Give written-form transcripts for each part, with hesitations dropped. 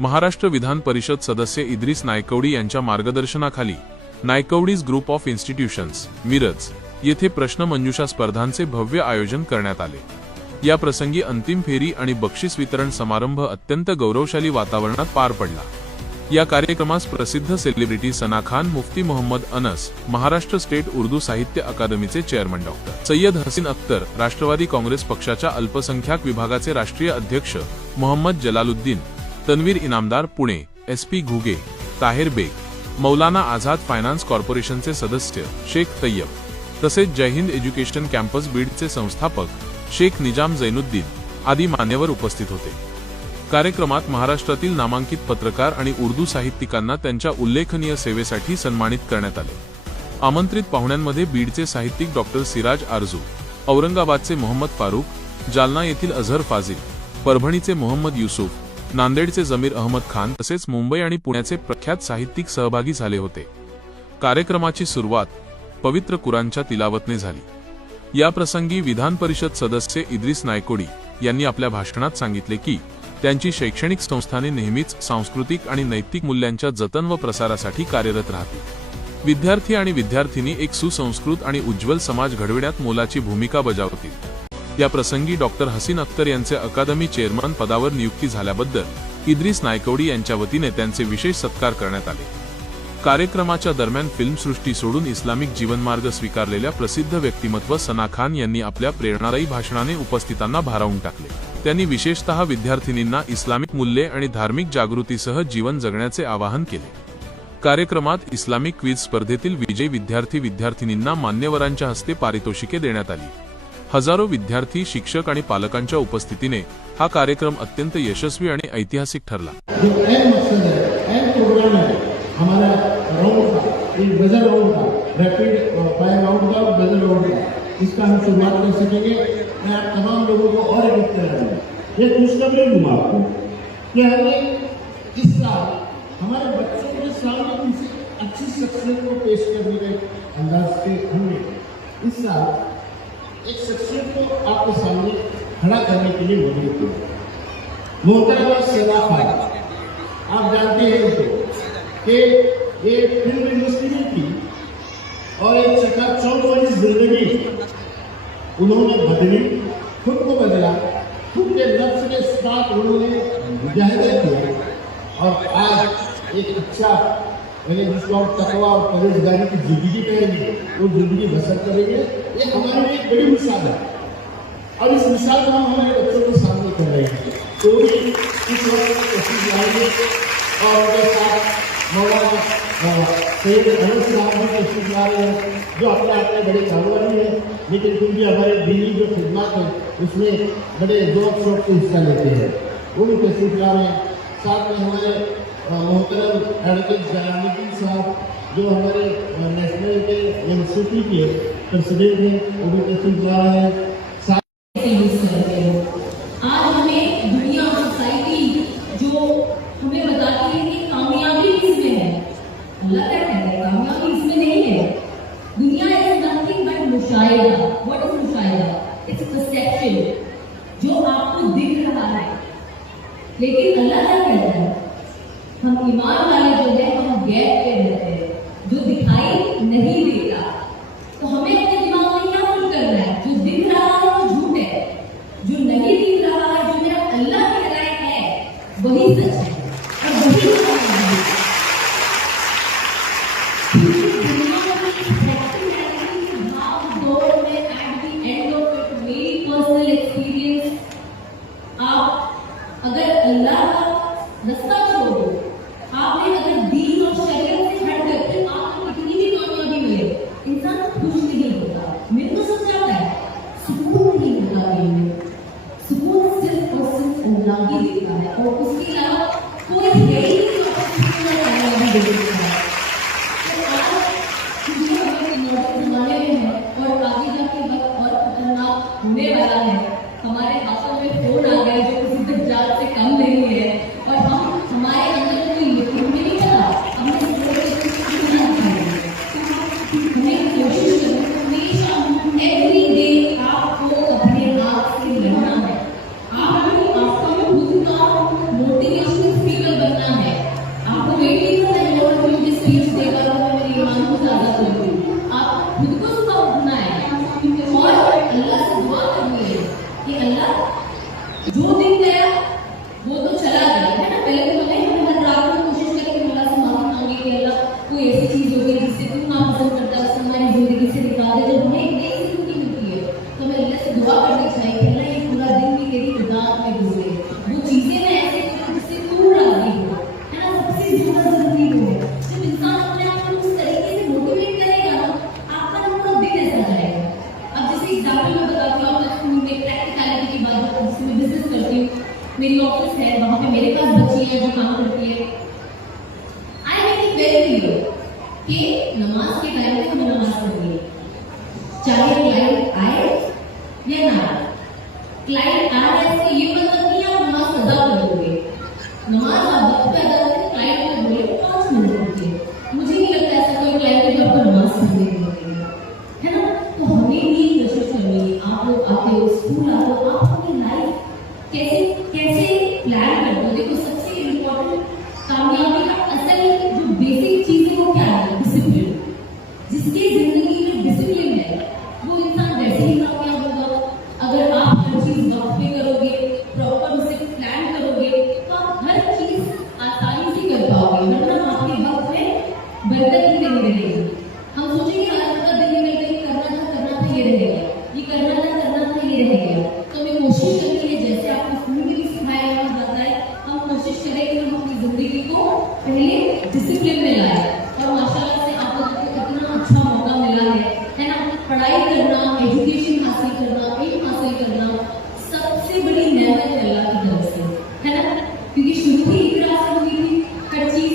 महाराष्ट्र विधान परिषद सदस्य इद्रिस नायकवडी यांच्या मार्गदर्शनाखाली नायकवडीज ग्रुप ऑफ इन्स्टिट्यूशन्स मिरज येथे प्रश्नमंजुषा स्पर्धांचे भव्य आयोजन करण्यात आले। या प्रसंगी अंतिम फेरी आणि बक्षीस वितरण समारंभ अत्यंत गौरवशाली वातावरणात पार पडला। या कार्यक्रमास प्रसिद्ध सेलिब्रिटी सना खान, मुफ्ती मोहम्मद अनस, महाराष्ट्र स्टेट उर्दू साहित्य अकादमीचे चेअरमन डॉक्टर सय्यद हसीन अख्तर, राष्ट्रवादी काँग्रेस पक्षाच्या अल्पसंख्याक विभागाचे राष्ट्रीय अध्यक्ष मोहम्मद जलालुद्दीन, तन्वीर इनामदार पुणे, SP घुगे, ताहेर बेग, मौलाना आझाद फायनान्स कॉर्पोरेशनचे सदस्य शेख तय्यब, तसेच जय हिंद एज्युकेशन कॅम्पस बीडचे संस्थापक शेख निजाम जैनुद्दीन आदी मान्यवर उपस्थित होते। कार्यक्रमात महाराष्ट्रातील नामांकित पत्रकार आणि उर्दू साहित्यिकांना त्यांच्या उल्लेखनीय सेवेसाठी सन्मानित करण्यात आले। आमंत्रित पाहुण्यांमध्ये बीडचे साहित्यिक डॉक्टर सिराज आरजू, औरंगाबादचे मोहम्मद फारूक, जालना येथील अझहर फाजिल, परभणीचे मोहम्मद युसुफ, नांदेडचे जमीर अहमद खान तसेच मुंबई आणि पुण्याचे प्रख्यात साहित्यिक सहभागी झाले होते। कार्यक्रमाची सुरुवात पवित्र कुराणच्या तिलावतने झाली। या प्रसंगी विधान परिषद सदस्य इद्रिस नायकवडी यांनी आपल्या भाषणात सांगितले की त्यांची शैक्षणिक संस्थाने नेहमीच सांस्कृतिक आणि नैतिक मूल्यांच्या जतन व प्रसारासाठी कार्यरत राहतील। विद्यार्थी आणि विद्यार्थिनी एक सुसंस्कृत आणि उज्ज्वल समाज घडविण्यात मोलाची भूमिका बजावतील। या प्रसंगी डॉक्टर हसीन अख्तर यांचे अकादमी चेअरमन पदावर नियुक्ती झाल्याबद्दल इद्रिस नायकवडी यांच्या वतीने त्यांचे विशेष सत्कार करण्यात आले। कार्यक्रमाच्या दरम्यान फिल्मसृष्टी सोडून इस्लामिक जीवनमार्ग स्वीकारलेल्या प्रसिद्ध व्यक्तिमत्व सना खान यांनी आपल्या प्रेरणादायी भाषणाने उपस्थितांना भारावून टाकले। त्यांनी विशेषतः विद्यार्थिनींना इस्लामिक मूल्ये आणि धार्मिक जागृतीसह जीवन जगण्याचे आवाहन केले। कार्यक्रमात इस्लामिक क्विज स्पर्धेतील विजयी विद्यार्थी-विद्यार्थिनींना मान्यवरांच्या हस्ते पारितोषिके देण्यात आली। हजारो विद्यार्थी, शिक्षक आणि पालकांच्या उपस्थितीने हा कार्यक्रम अत्यंत यशस्वी आणि ऐतिहासिक ठरला। हमारा राउंड था, एक बजर राउंड था, रैपिड फायर राउंड था और बजर राउंड था। इसका हम शुरुआत कर सकेंगे। मैं आप तमाम लोगों को और एक तरह ये खुशखबरी दूंगा आपको कि हमें इस साल हमारे बच्चों के सामने किसी अच्छी शख्सियत को पेश करने के अंदाज से हमने इस साल एक शख्सियत को आपके सामने खड़ा करने के लिए मजबूर किया। मोहतरमा सना खान, आप जानते हैं कि ये फिल्म इंडस्ट्री में थी और एक चकाचौंध वाली जिंदगी उन्होंने बदली, खुद को बदला, खुद के नफ्स के साथ उन्होंने मुजाहिदा किया और आज एक अच्छा जिसको हम तकवा और परहेजगारी की जिंदगी कहेंगे वो जिंदगी बसर करेंगे। ये हमारे लिए एक बड़ी मिसाल है और इस मिसाल को हम हमारे बच्चों के सामने कर रहे हैं। तो इस वक्त कोशिश लाएंगे और उनके साथ मौलाना सैयद अनस साहब भी तशरीफ ला रहे हैं, जो अपने आप में बड़े कारोबारी हैं, लेकिन फिर भी हमारे दिल्ली जो खिदमत है उसमें बड़े जोर शोर से हिस्सा लेते हैं, वो भी तशरीफ ला रहे हैं। साथ में हमारे मोहतरम एडवोकेट जलालुद्दीन साहब जो हमारे नेशनल के यूनिवर्सिटी के प्रेसिडेंट हैं, वो भी तशरीफ ला रहे हैं। आज हमें दुनिया सोसाइटी जो हमें बताती है कि कामयाबी इसमें है, अल्लाह कहता है कामयाबी इसमें नहीं है। दुनिया इज नथिंग बट मुशाहिदा। व्हाट इज मुशाहिदा? इट्स परसेप्शन, जो आपको दिख रहा है। लेकिन अल्लाह क्या कहता है? हम ईमान वाले जो है हम गैब पे रहते हैं, जो दिखाई नहीं देता। तो हमें अपने दिमाग में क्या फील करना है? जो दिख रहा है वो झूठ है, जो नहीं दिख रहा है, जो मेरा अल्लाह कह रहा है वही सच है। अगर अल्लाह का रास्ता छोड़ दो, आपने अगर दीन और शरीयत से हट करके आपको कितनी भी कामयाबी मिले, इंसान खुश नहीं होता। मेरे को सब जाता है, सुकून नहीं होता में। सुकून सिर्फ और सिर्फ अल्लाह ही देता है और उसके अलावा कोई है ही नहीं जो कामयाबी दे सकता है। तो आज जो हमारे मॉडर्न जमाने में है और आगे जाके वक्त और खतरनाक होने वाला है, हमारे हाथों में फोन आ गए जो किसी दज्जाल से कम नहीं है और हम हमारे अंदर कोई लिखूं में नहीं चला, हमने हमें कोशिश करनी हमेशा एवरी डे आपको अपने आप से लड़ना है। आपको खुद का मोटिवेशनल स्पीकर है, वहां पे मेरे पास बच्चियां हैं जो काम करती है। I make it very clear कि नमाज के टाइम पे हमें नमाज पढ़नी है, चाहे क्लाइंट आए या ना आए। क्लाइंट आ रहा है इसका ये मतलब नहीं आप नमाज अदा कर दोगे। नमाज आप वक्त पे अदा करें, क्लाइंट को बोले 5 मिनट रुकिए। मुझे नहीं लगता ऐसा कोई क्लाइंट है जो आपको नमाज पढ़ने के लिए कहेगा, है ना। तो हमें भी कोशिश करनी है, आप लोग आते हो स्कूल आते हो, आप अपनी लाइफ कैसे कैसे प्लान करते हो। देखो सबसे इम्पोर्टेंट कामयाबी का असल जो बेसिक चीज है वो क्या है? डिसिप्लिन। जिसकी जिंदगी में डिसिप्लिन है वो इंसान वैसे ही कामयाब होगा। अगर आप हर चीज वक्त पे करोगे, प्रॉपर उसे प्लान करोगे, तो आप हर चीज आसानी से कर पाओगे, वरना आपके वक्त में बरकत ही नहीं रहेगी। हम सोचेंगे आज का दिन में ये करना था ये रह गया, ये करना था ये रह गया। तो हमें कोशिश करनी है, जैसे आपको स्कूल में भी सिखाया जाता है, हम कोशिश करें कि हम अपनी जिंदगी को पहले डिसिप्लिन में लाए। और माशाल्लाह से आप लोगों को इतना अच्छा मौका मिला है ना। पढ़ाई करना, एजुकेशन हासिल करना, इल्म हासिल करना सबसे बड़ी नेमत है अल्लाह की तरफ से, है ना। क्योंकि शुरू ही इकरा से हुई थी हर चीज।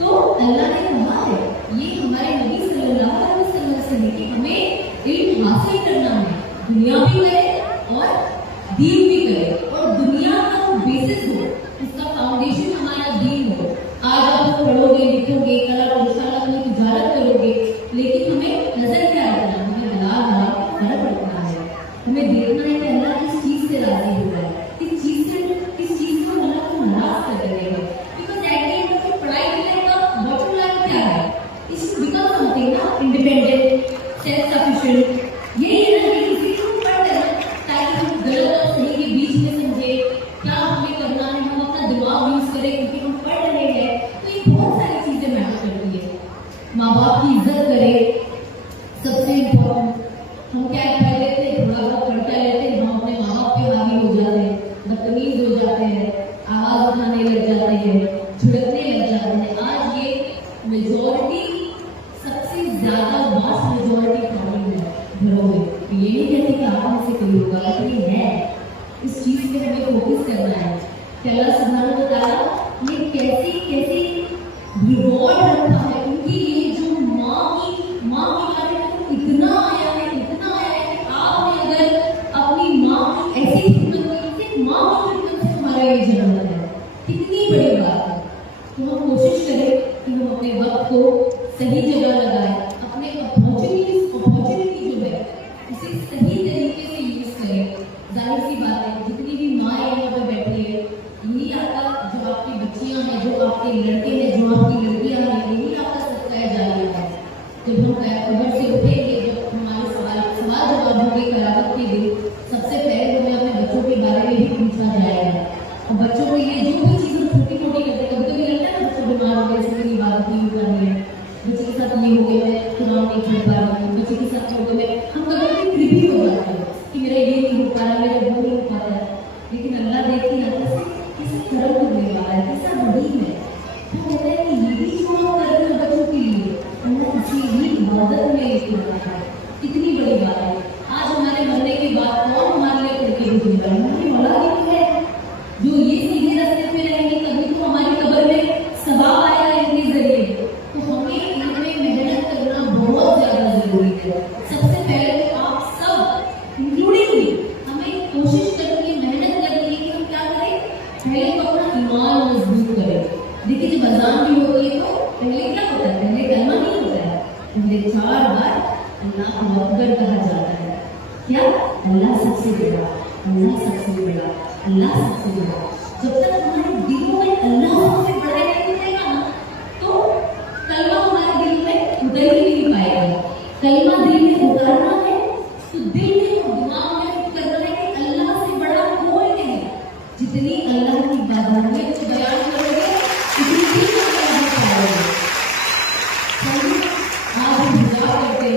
तो अल्लाह ने कहा है, ये हमारे नबी सल्लल्लाहु अलैहि वसल्लम से है कि हमें इल्म हासिल करना है, दुनिया भी करे और दीन भी करे। और दुनिया का बेसिस हो, उसका फाउंडेशन हमारा दीन हो। आज आप पढ़ोगे, लिखोगे, कल आप इंशाअल्लाह अपनी तिजारत करोगे, लेकिन हमें नजर क्या रखना है? हमें हलाल फर्क रखना है। हमें देखना है कि अल्लाह किस चीज से राजी हो रहा है, किस चीज को अल्लाह को नाराज कर रहे हैं। Because at the end of पढ़ाई करने का बॉटम लाइन क्या है? इट्स बिकम समथिंग ना इंडिपेंडेंट, सेल्फ सफिशिएंट। यही है ना कि किसी को पढ़ लेना ताकि हम गलत और सही के बीच में समझे क्या हमें करना है, हम अपना दिमाग यूज करें क्योंकि हम पढ़ रहे हैं। तो ये बहुत सारी चीजें मैटर करती है। माँ बाप की इज्जत करें, सबसे इम्पोर्टेंट। हम क्या कर लेते हैं, थोड़ा बहुत पढ़ता लेते हैं, हम अपने माँ बाप पे हावी हो जाते हैं, बदतमीज हो जाते हैं, आवाज उठाने लग जाते हैं, झुड़कने लग जाते हैं। आज ये मेजोरिटी, सबसे ज्यादा वास्ट मेजोरिटी प्रॉब्लम है घरों में। ये नहीं कहते कि आप में से कोई होगा, लेकिन ये है। इस चीज पे हमें फोकस करना है कि अल्लाह सुब्हानहू व तआला ने कैसे रिवॉर्ड रखा है उनके लिए। जो माँ के बारे में इतना आया है कि आपने अगर अपनी माँ की ऐसी खिदमत की, माँ की खिदमत से हमारा ये जन्म है, कितनी बड़ी बात है। तो हम कोशिश करें कि हम अपने वक्त को सही जगह लगाएं, अपने अपॉर्चुनिटी जो है उसे सही तरीके से यूज करें। जाहिर सी बात है, जितनी भी माँ यहाँ पर बैठी है, यही आपका, जो आपकी बच्चियां हैं, जो आपके लड़के हैं, जो आपकी लड़कियां हैं, यही आपका सत्कार जारी है। जब हम खबर से उठेंगे, जब हमारे सवाल जवाब होंगे क़यामत के दिन, सबसे पहले हमें अपने बच्चों के बारे में भी पूछा जाएगा। और बच्चों को ये जो भी चीजें छोटी मोटी करते हैं, कभी कभी लगता है ना बच्चों बीमार हो गए, इसलिए बात नहीं करनी है, बच्चे के साथ ये हो गया, मैं कुरान नहीं पढ़ पा रही हूँ, बच्चे के साथ हो गया, हम कभी कभी कृपी हो जाते हैं कि मेरा ये नहीं हो पा रहा, मेरा वो नहीं हो पा रहा है। लेकिन अल्लाह देखती है किस तरह करने वाला है, कैसा रहीम है। तो कहते हैं कि ये भी जो आप कर रहे हो बच्चों के लिए, अल्लाह किसी भी इबादत में लेके रखा है। कितनी बड़ी बात है। आज हमारे मरने के बाद कौन हमारे लिए करके भेजेगा? हमारी औलाद ही तो है जो ये सीधे रास्ते पे रहेंगे, तभी तो हमारी कब्र में सवाब आएगा इनके जरिए। तो हमें इनमें मेहनत करना बहुत ज्यादा जरूरी है। सबसे पहले तो आप सब इंक्लूडिंग भी हमें कोशिश करनी है, मेहनत करनी है कि हम क्या करें, पहले तो अपना ईमान मजबूत करें। देखिए जब अज़ान भी होती है तो पहले क्या होता है? पहले कलमा नहीं होता है, पहले 4 बार अल्लाहु अकबर कहा जाता है। क्या? अल्लाह सबसे बड़ा, अल्लाह सबसे बड़ा, अल्लाह सबसे बड़ा। जब तक हमारे दिलों में अल्लाह सबसे बड़ा नहीं उतरेगा ना, तो कलमा हमारे दिल में उतर ही नहीं पाएगा। कलमा दिल में उतारना है तो दिल में और दिमाग में करना है कि अल्लाह से बड़ा कोई नहीं। जितनी अल्लाह की बात को बयान करोगे उतनी ही अल्लाह पाओगे। आज हिजाब करते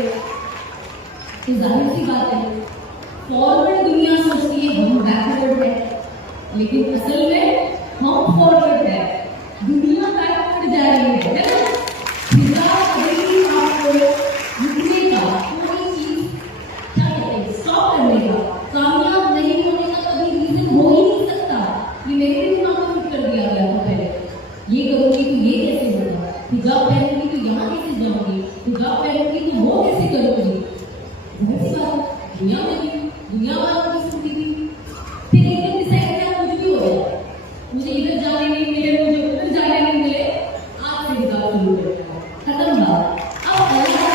तो जाहिर सी बात है, फॉरवर्ड दुनिया सोचती है हम बैकवर्ड है, लेकिन असल में हम फॉरवर्ड है, दुनिया बैकवर्ड जा रही है। हिजाब कभी आपको रुकने का कोई चीज क्या कहते हैं, स्टॉप करने का, कामयाब नहीं होने का कभी रीजन हो ही नहीं सकता। ये मेरे दिमाग कर दिया गया था पहले, ये करूंगी तो ये कैसे होगा, हिजाब पहनूंगी तो यहाँ कैसे जाऊंगी, हिजाब पहनूंगी तो वो कैसे करूंगी। बहुत सी बात दुनिया में भी दुनिया वालों की सुनती थी। फिर एक दिन डिसाइड किया कुछ भी हो जाए, मुझे इधर जाने नहीं मिले, मुझे उधर जाने नहीं मिले, आज से हिजाब शुरू हो गया, खत्म बात। अब अल्लाह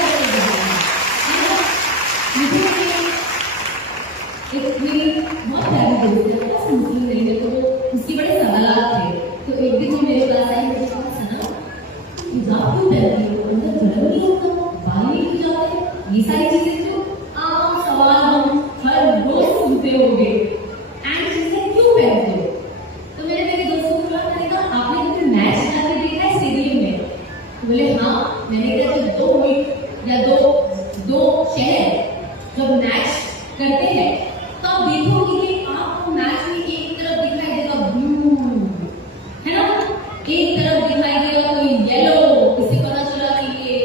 एक मेरी बहुत प्यारी दोस्त है, वो मुस्लिम नहीं है, तो उसके बड़े सवालात थे। तो एक दिन वो मेरे पास आई, मुझे कहा सना हिजाब क्यों पहनती हो, अंदर गरम नहीं होता, बाल नहीं टूट जाते, ये सारी चीजें तो आम सवाल हम हर रोज सुनते होंगे। एंड चीजें क्यों पहनते हो? तो मैंने मेरे दोस्तों को बोला, मैंने कहा आपने कभी मैच जाके देखा है स्टेडियम में? तो बोले हाँ। मैंने कहा जब दो मुल्क या दो शहर जब मैच करते हैं तब देखोगे कि आपको मैच में एक तरफ दिखाई देगा ब्लू, है ना, एक तरफ दिखाई देगा कोई येलो, इससे पता चला कि ये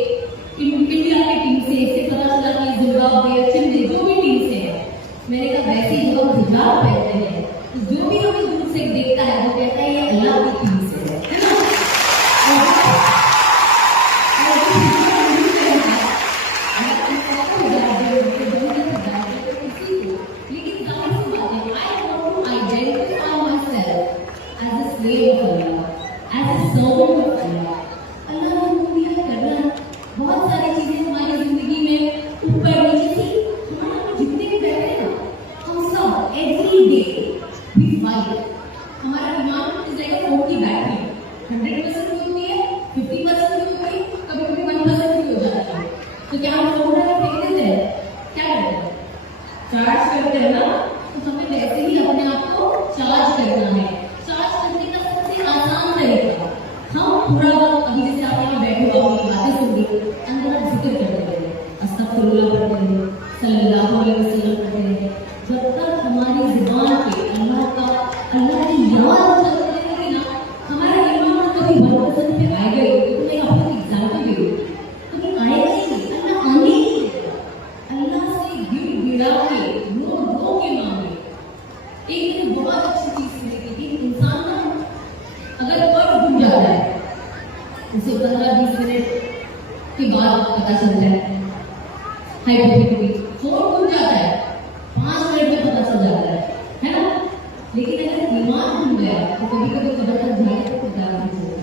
इंडिया की टीम से, इससे पता चला कि जिम्बाब्वे, चिल्ली, जो भी टीम से है। मैंने कहा वैसे ही जब हम हिजाब पहनते हैं तो जो भी हमें दूर से देखता है वो कहता है ये अल्लाह की टीम से है ना। बहुत सारी चीजें हमारी जिंदगी में ऊपर नीचे थी, हमारे जितने भी बैठे हैं ना, हम सब एवरी डे वी फाइट। हमारा दिमाग इस जगह फोन की बैटरी 100% भी होती है, 50% भी होती है, कभी कभी 1% भी हो जाता है। तो क्या हम फोन फेंक देते हैं? क्या करते हैं? चार्ज करते हैं ना। तो हमें वैसे ही अपने आप को चार्ज करना है। चार्ज करने का सबसे आसान तरीका, हम पूरा वक्त अभी जैसे आप यहाँ बैठे हो अपनी बातें सुन रहे, अंदर आप जिक्र करते रहे, अस्तगफिरुल्लाह पढ़ते रहे, सल्लल्लाहु अलैहि वसल्लम पढ़ते रहे। जब तक हमारी जुबान पे अल्लाह की याद चलती रहेगी ना, हमारा ईमान कभी 1% पे आएगा ही। तो मैं आपको एग्जाम्पल दे रही हूँ, कभी आएगा ही नहीं, अल्लाह आने ही नहीं देगा। अल्लाह से गिड़ा के रो के मांगे। एक दिन बहुत अच्छी चीज मिलेगी कि इंसान ना अगर पर्स भूल जाता है, उसे 15-20 मिनट के बाद पता चलता है, हाइपोथेटिकली फोन भूल जाता है, 5 मिनट में पता चल जाता है ना। लेकिन अगर ईमान भूल गया तो कभी कभी पता चल जाएगा तो पता नहीं चलता,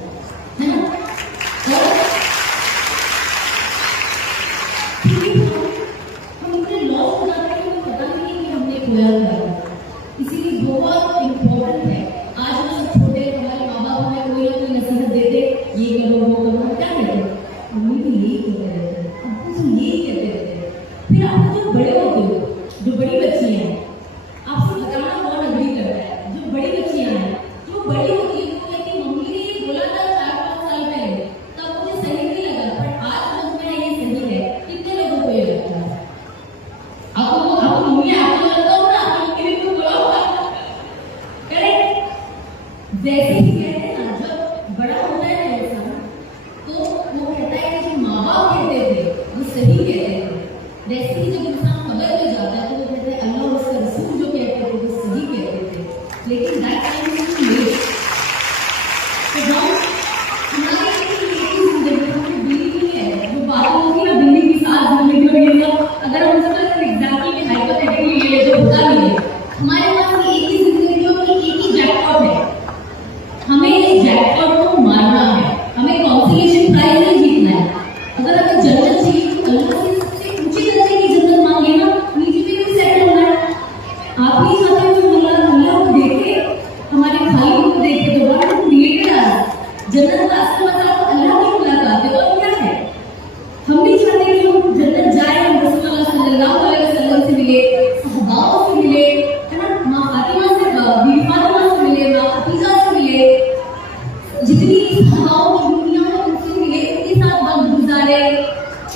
है ना। और हम इतने लॉस हो जाते हैं, हमें पता नहीं कि हमने खोया क्या। इसीलिए बहुत इम्पोर्टेंट है, आज हम सब छोटे हमारे माँ बाप हमें कोई ना कोई नसीहत देते, ये करो वो करो, क्या कहते हैं? मम्मी तो यही कहते रहते हैं, अब्बू तो यही कहते रहते हैं। फिर आप जब बड़े होते हो, जो बड़ी बच्चियां हैं, आपसे बताना कौन अग्री करता है? जो बड़ी बच्चियां हैं, जो बड़ी होती है, वो कहती है मम्मी ने ये बोला था 4-5 साल पहले, तब मुझे सही नहीं लगा, पर आज समझ में ये सही है। कितने लोगों को ये लगता है? आपको मम्मी आपको लगता होगा, आपको मम्मी ने क्यों बोला होगा? करेक्ट। वैसे ही कहते हैं ना, जब बड़ा होता है ना इंसान, तो वो कहता है कि जो माँ बाप कहते थे वो सही कहते थे। वैसे ही जब इंसान कब्र में जाता है तो वो कहते हैं अल्लाह और उसका रसूल जो कहते थे वो सही कहते थे। लेकिन that time is too late. तो हम हमारे जिंदगी में बिल्ली नहीं है, जो बात होती है बिल्ली की साथ जिंदगी में, अगर हम उसका एग्जाम्पल के हाइपोथेटिकली ले ले जो होता नहीं है, हमारे पास एक ही जिंदगी हो, एक ही जैकपॉट है, हमें इस जैकपॉट को मारना है, हमें कॉन्सोलेशन प्राइज नहीं जीतना है। अगर हमें जन्नत चाहिए तो अल्लाह से सबसे ऊंचे दर्जे की जन्नत मांगे ना, नीचे भी नहीं सेटल होना है। आप ही चाहते हो कि अल्लाह को देखे, हमारे भाइयों को देखे, जो वन क्रिएटेड आज जन्नत का असली मतलब अल्लाह की मुलाकात है। और क्या है, हम नहीं चाहते कि हम जन्नत जाए, हम रसूलुल्लाह सल्लल्लाहु अलैहि वसल्लम से मिले, सहाबाओं से मिले, है ना, माँ फातिमा से, बीबी फातिमा से मिले, माँ खदीजा से मिले, जितनी सहाबाओं की दुनिया में उनसे मिले, उनके साथ वक्त गुजारे,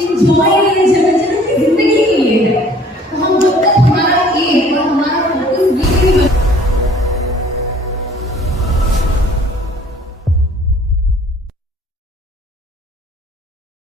इंजॉय करें, जन्नत की जिंदगी के लिए है।